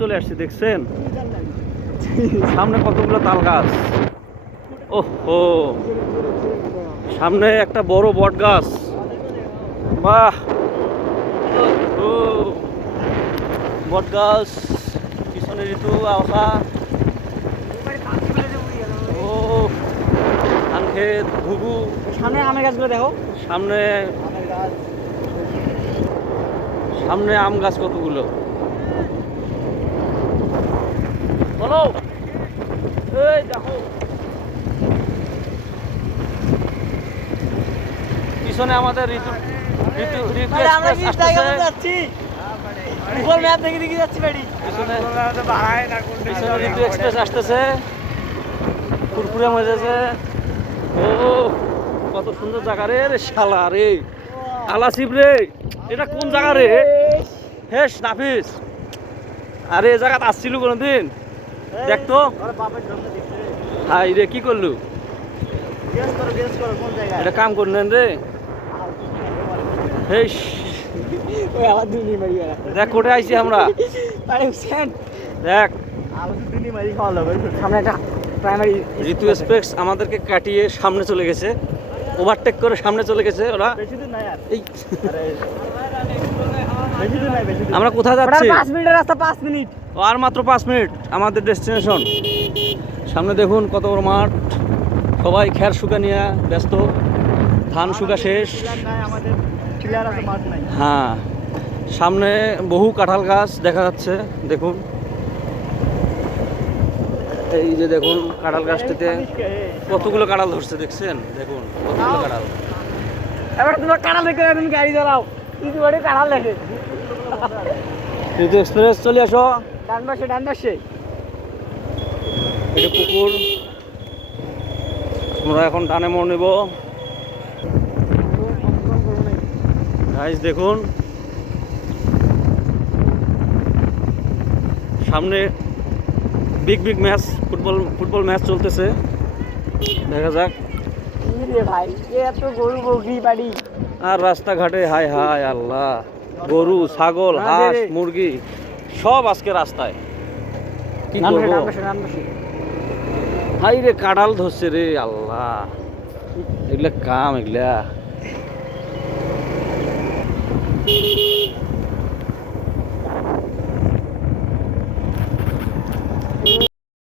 চলে আসছি দেখছেন, সামনে কতগুলো তাল গাছ। ওহো, সামনে একটা বড় বট গাছ। বাহ, ও বট গাছ, পিছনে ঋতু আওসা। ও ধান ক্ষেত, ঘুঘু। সামনে আমের গাছগুলো দেখো, সামনে সামনে আম গাছ কতগুলো। বলো, এই দেখো পিছনে আমাদের ঋতু ঋতু ঋতু আমরা কি এক্সপ্রেস জায়গা আসতেছে। মতো যাচ্ছি? গুগল ম্যাপ দেখে দেখে যাচ্ছি বাড়ি। পিছনে পিছনে ঋতু এক্সপ্রেস আসতেছে, কুরকুরে মজেছে। ও কত সুন্দর জায়গা রে, রে শালা রে, আলাসিব রে, এটা কোন জায়গা রে? হেস নাফিস, আরে এ জায়গাতে আসছিল কোনোদিন? দেখতো হাই রে, কি করলু? গেস করো কোন জায়গা? এটা কাম করলেন রে। হেস ওই আবার দুনি মারি গেল। দেখ কোটে আইছি আমরা, আরে হুসেন, দেখ আলো তো দুনি মারি খাওয়া লাগবে। সামনে একটা প্রাইমারি ঋতু এক্সপ্রেস আমাদেরকে কাটিয়ে সামনে চলে গেছে, ওভারটেক করে সামনে চলে গেছে ওরা। বেশি দূর না यार। এই আরে বেশি দূর নাই, বেশি দূর। আমরা কোথায় যাচ্ছি? 5 মিনিটের রাস্তা, 5 মিনিট। আর মাত্র 5 মিনিট আমাদের ডেস্টিনেশন। সামনে দেখুন কত বড় মাঠ, সবাই খের শুকা নিয়ে ব্যস্ত, ধান শুকা শেষ। নাই আমাদের, ক্লিয়ার আছে, মাঠ নাই। হ্যাঁ, সামনে বহু কাঁঠাল গাছ দেখা যাচ্ছে দেখুন। এই যে দেখুন কাঁঠাল গাছটিতে কতগুলো কাঁঠাল ধরছে দেখছেন, দেখুন কতগুলো কাঁঠাল। এবার তোমরা কাঁঠাল দেখে তুমি গাড়ি চালাও, কিন্তু ওটা কাঁঠাল দেখে। ঋতু এক্সপ্রেস চলে আসো। ডান পাশে, ডান পাশে। এটা পুকুর, আমরা এখন ডানে মোড় নেব। গাইস দেখুন সামনে big big match, football match চলতেছে, দেখা যাক। কি রে ভাই, এত গরু বকরি বাড়ি। আর রাস্তাঘাটে হায় হায় আল্লাহ, গরু ছাগল না হাঁস রে। মুরগি সব আজকে রাস্তায়। কি ডান পাশে, করবো? ডান পাশে, ডান পাশে। হাই রে কাঁঠাল ধরছে রে আল্লাহ, এগুলা কাম এগুলা।